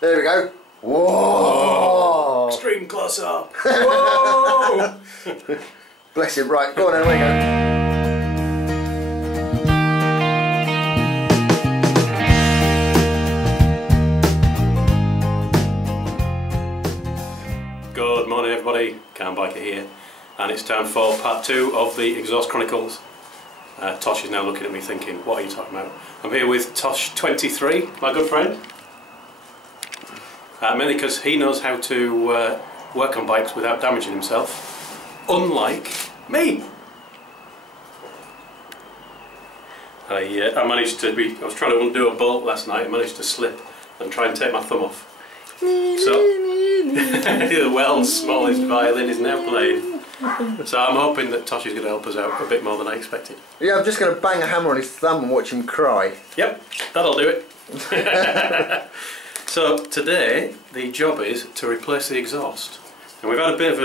There we go. Whoa! Extreme close up. Whoa! Bless him. Right, go on then, away you go. Good morning everybody, Cam Biker here, and it's time for part 2 of the Exhaust Chronicles. Tosh is now looking at me thinking, what are you talking about? I'm here with Tosh Twentythree, my good friend. Mainly because he knows how to work on bikes without damaging himself, unlike me. I managed to I was trying to undo a bolt last night, I managed to slip and try and take my thumb off. So, the world's smallest violin is now playing. So I'm hoping that Tosh is going to help us out a bit more than I expected. Yeah, I'm just going to bang a hammer on his thumb and watch him cry. Yep, that'll do it. So today the job is to replace the exhaust, and we've had a bit of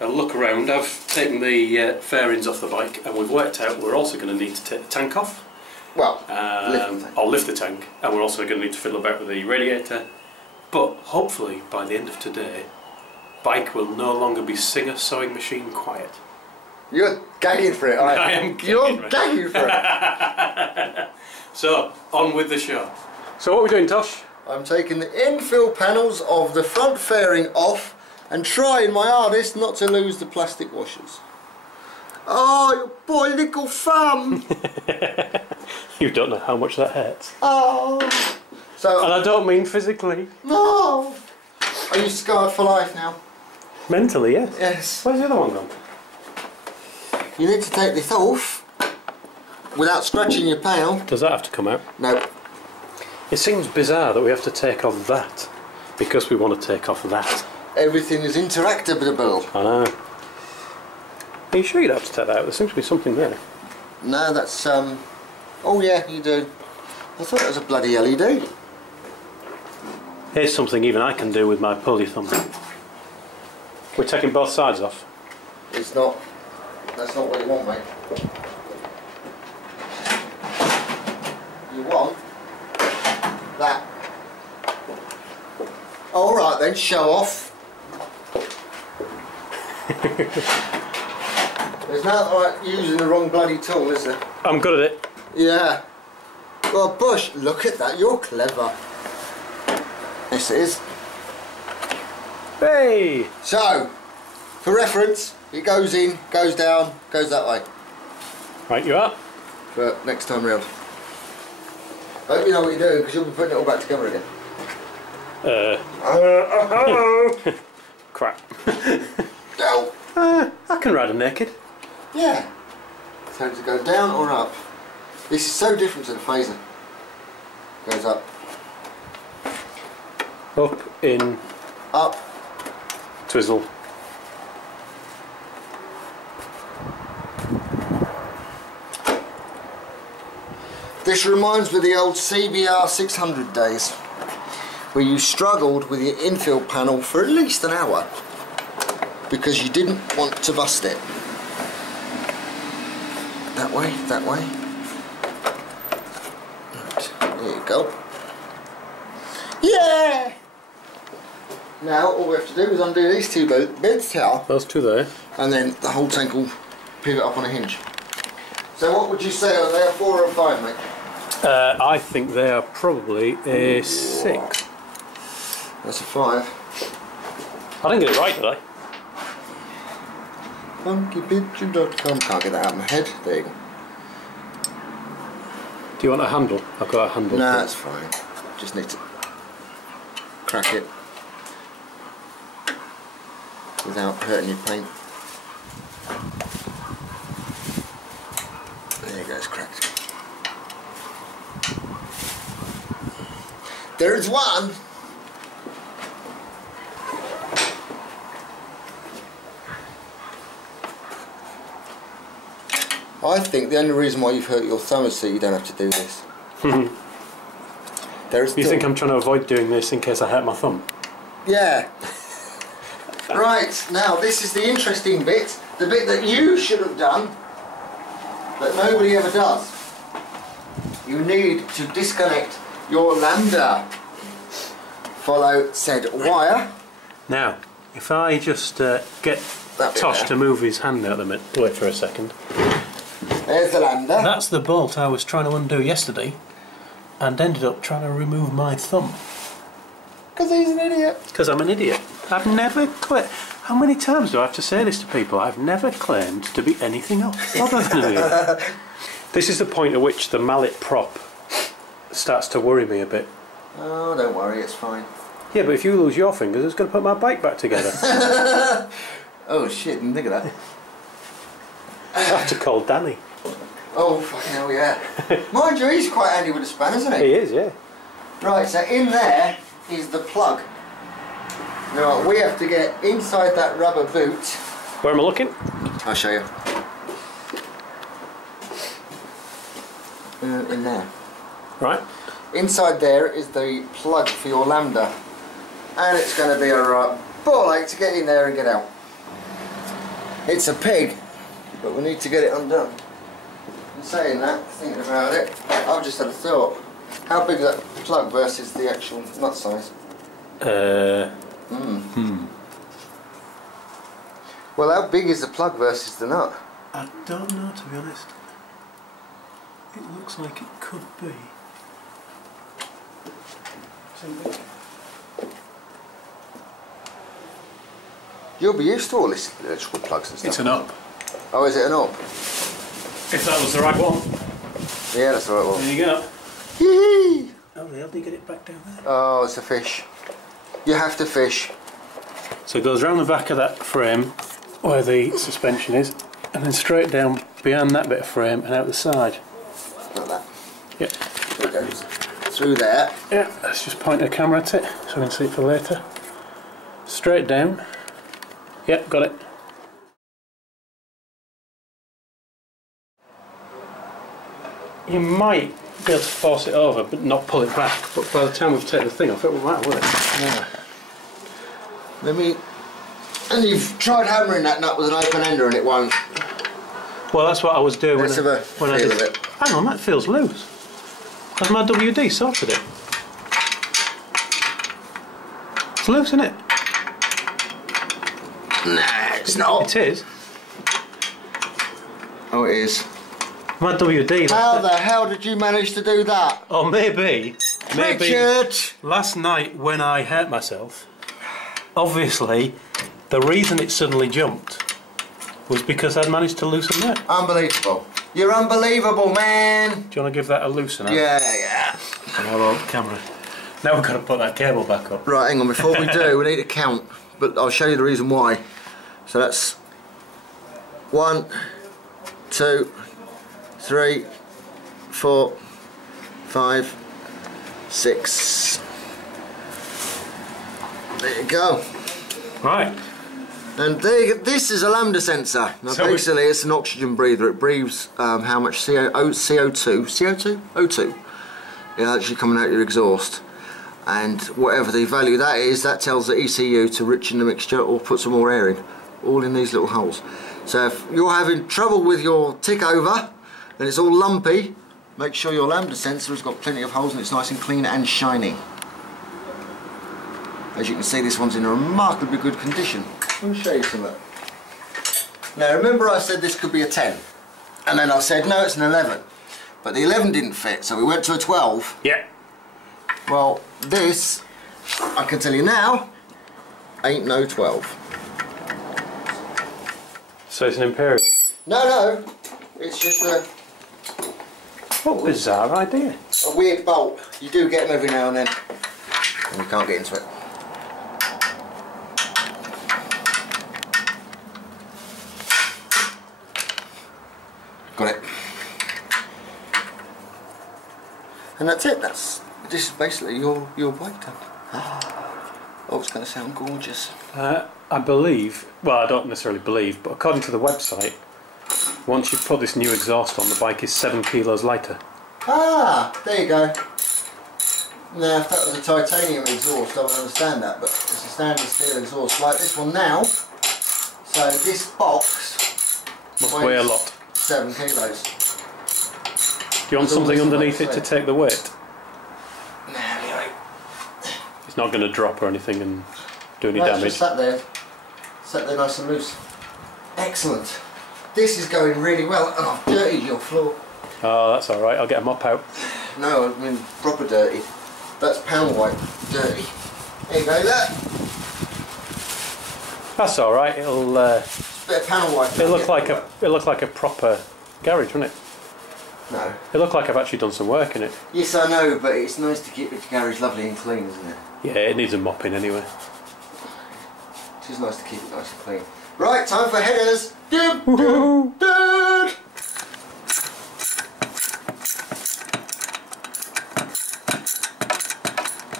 a look around. I've taken the fairings off the bike, and we've worked out we're also going to need to take the tank off. Well, lift the tank, and we're also going to need to fiddle about with the radiator. But hopefully by the end of today, bike will no longer be singer sewing machine quiet. You're gagging for it, aren't you? I am gagging. You're gagging for it. So on with the show. So what are we doing, Tosh? I'm taking the infill panels of the front fairing off and trying my hardest not to lose the plastic washers. Oh, your poor little thumb! You don't know how much that hurts. Oh! So, and I don't mean physically. No! Are you scarred for life now? Mentally, yes. Yes. Where's the other one gone? You need to take this off without scratching your panel. Does that have to come out? No. It seems bizarre that we have to take off that because we want to take off that. Everything is interactable. I know. Are you sure you'd have to take that out? There seems to be something there. No, that's oh yeah, you do. I thought it was a bloody LED. Here's something even I can do with my pulley thumb. We're taking both sides off. It's not. That's not what you want, mate. You want that. Alright then, show off. There's nothing like using the wrong bloody tool, is there? I'm good at it. Yeah. Well, Bush, look at that, you're clever. This is. Hey! So, for reference, it goes in, goes down, goes that way. Right, you are. For next time round. I hope you know what you're doing, because you'll be putting it all back together again. Crap. No. I can ride them naked. Yeah. So to go down or up. This is so different to the phaser. Goes up. Up, in, Up. twizzle. This reminds me of the old CBR 600 days, where you struggled with your infill panel for at least an hour because you didn't want to bust it. That way, that way. Right, there you go. Yeah! Now all we have to do is undo these two bits here, Those two there. and then the whole tank will pivot up on a hinge. So what would you say, are they a 4 or a 5, mate? I think they are probably a 6. That's a 5. I didn't get it right, did I? funkypicture.com. Can't get that out of my head. There you go. Do you want a handle? I've got a handle. Nah, that's fine. Just need to crack it without hurting your paint. There you go, it's cracked. There's one. I think the only reason why you've hurt your thumb is so you don't have to do this. You think I'm trying to avoid doing this in case I hurt my thumb? Yeah. Right, now this is the interesting bit, the bit that you should have done, but nobody ever does. You need to disconnect your lambda follow said wire. Now, if I just get Tosh to move his hand out a minute. Wait for a second. There's the lambda. That's the bolt I was trying to undo yesterday and ended up trying to remove my thumb. Because he's an idiot. Because I'm an idiot. I've never claimed... How many times do I have to say this to people? I've never claimed to be anything else other than an idiot. This is the point at which the mallet prop starts to worry me a bit. Oh, don't worry, it's fine. Yeah, but if you lose your fingers, it's going to put my bike back together. Oh shit, didn't think of that. I have to call Danny. Oh, fucking hell, yeah. Mind you, he's quite handy with a span, isn't he? He is, yeah. Right, so in there is the plug. Now, we have to get inside that rubber boot. Where am I looking? I'll show you. In there. Right. Inside there is the plug for your lambda. And it's going to be a right ball ache to get in there and get out. It's a pig, but we need to get it undone. And saying that, thinking about it, I've just had a thought. How big is that plug versus the actual nut size? Well, how big is the plug versus the nut? I don't know, to be honest. It looks like it could be. You'll be used to all this electrical plugs and stuff. It's an up. Oh, is it an up? If that was the right one. Yeah, that's the right one. There you go. Yee! How the hell do you get it back down there? Oh, it's a fish. You have to fish. So it goes around the back of that frame where the suspension is, and then straight down behind that bit of frame and out the side. Like that. Yep. So it goes through there. Yeah, let's just point the camera at it so we can see it for later. Straight down. Yep, got it. You might be able to force it over but not pull it back, but by the time we've taken the thing off it won't matter, will it? Yeah. Let me... And you've tried hammering that nut with an open ender and it won't. Well, that's what I was doing Let's have a when I feel did of it. Hang on, that feels loose. Has my WD sorted it? It's loose, isn't it? Nah, it's not. It is. Oh, it is. My WD. How the hell did you manage to do that? Or maybe Richard! last night when I hurt myself, obviously the reason it suddenly jumped was because I'd managed to loosen that. Unbelievable. You're unbelievable, man. Do you want to give that a loosen? Yeah. Hello, camera. Now we've got to put that cable back up. Right, hang on, before we do, we need to count, but I'll show you the reason why. So that's 1, 2, 3, 4, 5, 6. There you go. Right. And this is a lambda sensor. Now So basically it's an oxygen breather. It breathes how much CO2 is actually coming out your exhaust. And whatever the value that is, that tells the ECU to richen the mixture or put some more air in. All in these little holes. So if you're having trouble with your tick over and it's all lumpy, make sure your lambda sensor has got plenty of holes and it's nice and clean and shiny. As you can see, this one's in a remarkably good condition. Let me show you something. Now remember I said this could be a 10 and then I said no, it's an 11, but the 11 didn't fit, so we went to a 12. Yeah. Well, this, I can tell you now, ain't no 12. So it's an Imperial. No, it's just a What a bizarre idea. weird bolt. You do get them every now and then, and you can't get into it. Got it. And that's it. This is basically your bike done. Oh, it's going to sound gorgeous. I believe, well, I don't necessarily believe, but according to the website, once you put this new exhaust on, the bike is 7 kilos lighter. Ah, there you go. Now, if that was a titanium exhaust, I would understand that, but it's a standard steel exhaust like this one now. So this box Must weigh a lot. 7 kilos. Do you want something underneath it to take the weight? Nah, anyway. It's not going to drop or anything and do any No, damage. it's just sat there nice and loose. Excellent. This is going really well, and I've dirtied your floor. Oh, that's alright, I'll get a mop out. No, I mean proper dirty. That's pound white dirty. There you go, look. That's alright, it'll Bit of panel wipe. it'll look like a proper garage, won't it? No. It'll look like I've actually done some work in it. Yes, I know, but it's nice to keep the garage lovely and clean, isn't it? Yeah, it needs a mopping anyway. It is nice to keep it nice and clean. Right, time for headers. Doot, doot, doot.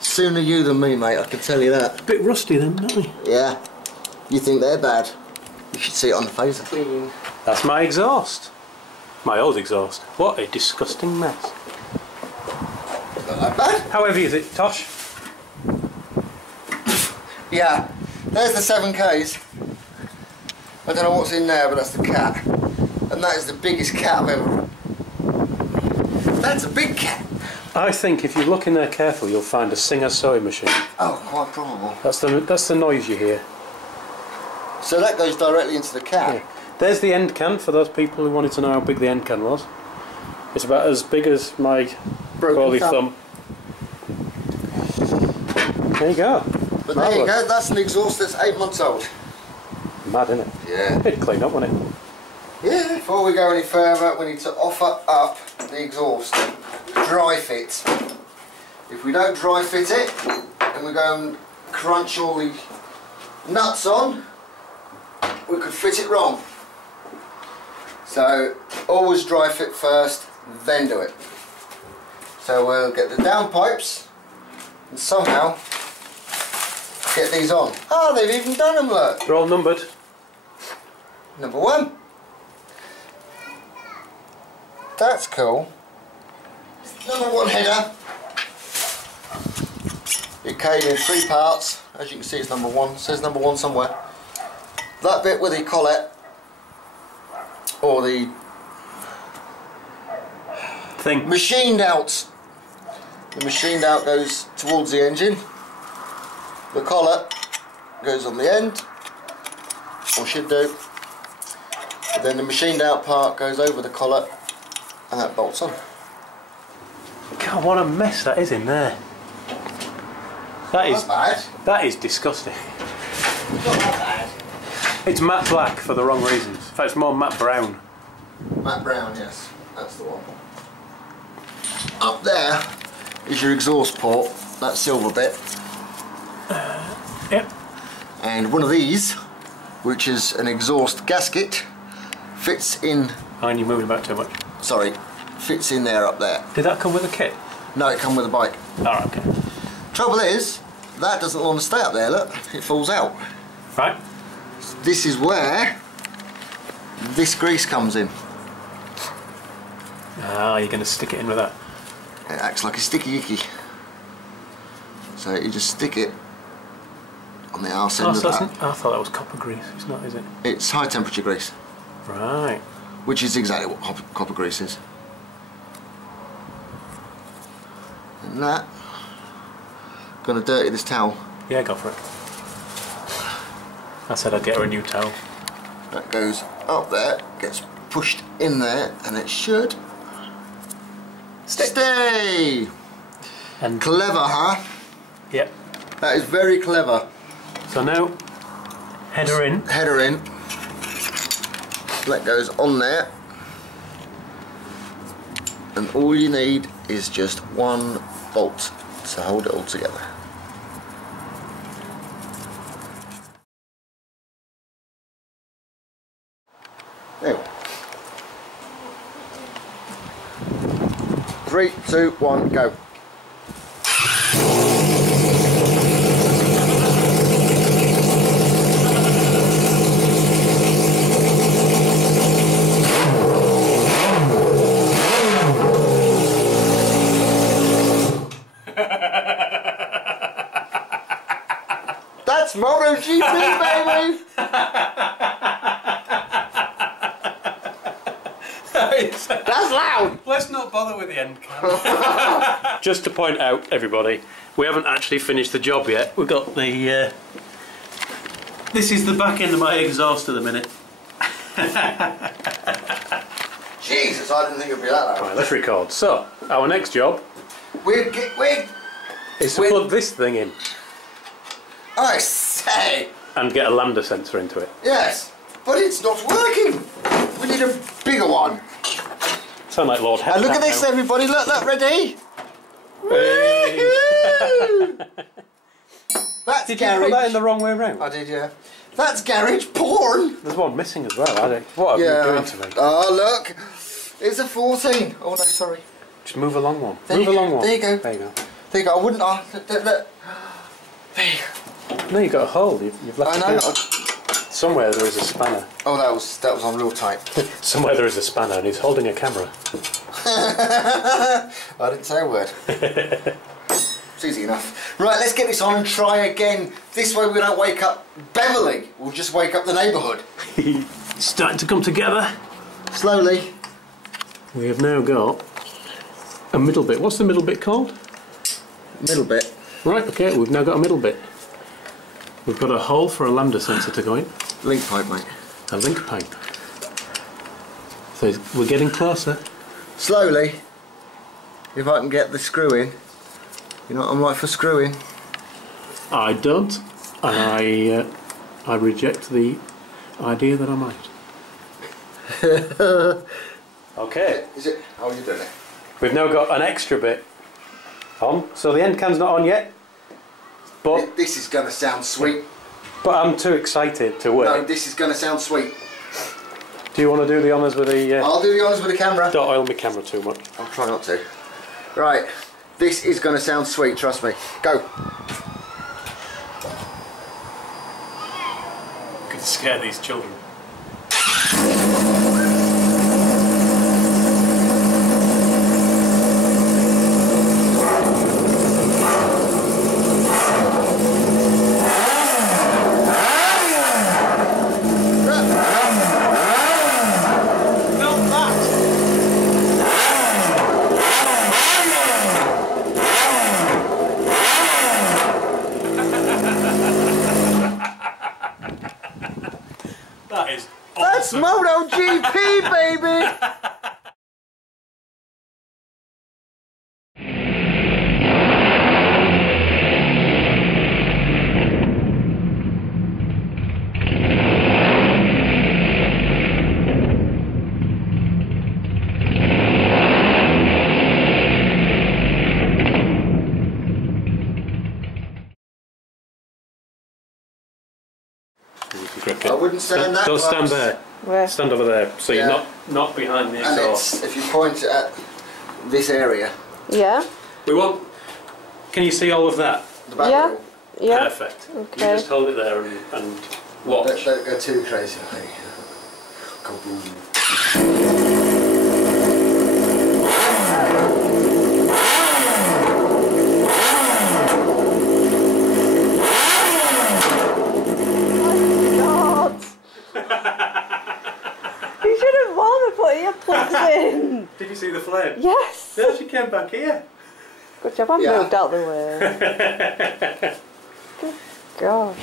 Sooner you than me, mate, I can tell you that. A bit rusty then, aren't we? Yeah. You think they're bad? You should see it on the face of clean. That's my exhaust. My old exhaust. What a disgusting mess. Not that bad. How heavy is it, Tosh? Yeah. There's the 7Ks. I don't know what's in there, but that's the cat. And that is the biggest cat I've ever... That's a big cat. I think if you look in there carefully, you'll find a Singer sewing machine. Oh, quite probable. That's the noise you hear. So that goes directly into the cat. Yeah. There's the end can for those people who wanted to know how big the end can was. It's about as big as my poorly thumb. There you go. But there you go, that's an exhaust that's 8 months old. Mad, isn't it? Yeah. It'd clean up, wouldn't it? Yeah, before we go any further, we need to offer up the exhaust. Dry fit. If we don't dry fit it, and we go and crunch all the nuts on, we could fit it wrong. So, always dry fit first, then do it. So we'll get the downpipes, and somehow get these on. Oh, they've even done them, look. They're all numbered. Number 1. That's cool. Number 1 header. It came in 3 parts. As you can see, it's number 1. It says number 1 somewhere. That bit with the collet, or the Thing. machined out. The machined out goes towards the engine. The collet goes on the end, or should do. And then the machined out part goes over the collet, and that bolts on. God, what a mess that is in there. Not bad. That is disgusting. Not that bad. It's matte black for the wrong reasons. In fact, it's more matte brown. Matte brown, yes, that's the one. Up there is your exhaust port, that silver bit. Yep. And one of these, which is an exhaust gasket, fits in. And you're moving about too much. Sorry, fits in there up there. Did that come with a kit? No, it comes with a bike. Alright, okay. Trouble is, that doesn't want to stay up there, look, it falls out. Right. This is where this grease comes in. Ah, you're going to stick it in with that. It acts like a sticky icky. So you just stick it on the arse end of that. I thought that was copper grease. It's not, is it? It's high temperature grease. Right. Which is exactly what copper grease is. And that, gonna dirty this towel. Yeah, go for it. I said I'd get her a new towel. That goes up there, gets pushed in there, and it should stay. And Clever, huh? yep. That is very clever. So now, header in. Header in. That goes on there. And all you need is just 1 bolt to hold it all together. There we go. 3, 2, 1, go. That's MotoGP, baby! That's loud! Let's not bother with the end cam. Just to point out, everybody, we haven't actually finished the job yet. We've got the... this is the back end of my exhaust at the minute. Jesus, I didn't think it'd be that loud. Right, let's record. So, our next job is to plug this thing in. I say! And get a lambda sensor into it. Yes, but it's not working. We need a bigger one. Sound like Lord Heptap. And look at this, everybody. Look, ready? Hey. That's Did garage. you put that in the wrong way around? I did, yeah. That's garage porn. There's one missing as well. What are you doing to me? Oh, look. It's a 14. Oh, no, sorry. Just move along one. There Move you along go. one. There you go. There you go. There you go. I wouldn't... Oh, look. There you go. No, you've got a hole. You've left I it know. there. Somewhere there is a spanner. Oh, that was on real tight. Somewhere there is a spanner and he's holding a camera. I didn't say a word. It's easy enough. Right, let's get this on and try again. This way we don't wake up Beverly. We'll just wake up the neighbourhood. Starting to come together. Slowly. We have now got a middle bit. What's the middle bit called? Middle bit. Right, okay, we've now got a middle bit. We've got a hole for a lambda sensor to go in. Link pipe, mate. A link pipe. So we're getting closer. Slowly. If I can get the screw in. You know what I'm like for screwing? I don't, and I reject the idea that I might. Okay. Is it? How are you doing it? We've now got an extra bit on, so the end can's not on yet. But This is going to sound sweet. I'm too excited to work. No, this is going to sound sweet. Do you want to do the honours with the... I'll do the honours with the camera. Don't oil my camera too much. I'll try not to. Right. This is going to sound sweet, trust me. Go. Could scare these children. That is awesome. That's MotoGP, baby! I wouldn't stand that Don't close. stand there. Where? Stand over there. So Yeah. you're not behind the And exhaust. it's, if you point at this area, Yeah? We want... Can you see all of that? the back Yeah. wheel, Yeah. Perfect. Okay. You just hold it there and watch. don't go too crazy. Kaboom. You should have warned me putting your plugs in. Did you see the flame? Yes. No, she came back here. Good job, I Yeah. moved out the way. Good God.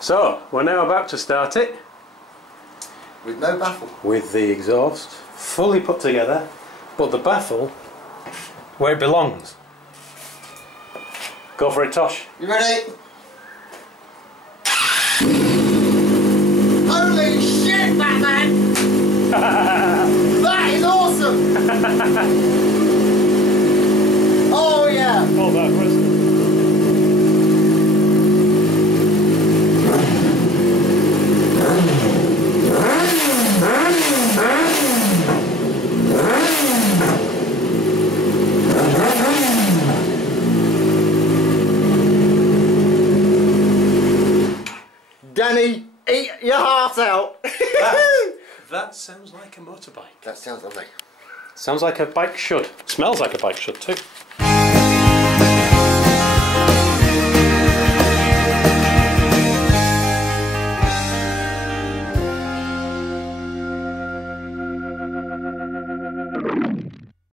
So, we're now about to start it With no baffle. with the exhaust fully put together, but the baffle where it belongs. Go for it, Tosh. You ready? Holy shit, Batman! That is awesome! Oh yeah! Hold that for us. Danny, eat your heart out. That sounds like a motorbike. That sounds lovely. Sounds like a bike should. Smells like a bike should too.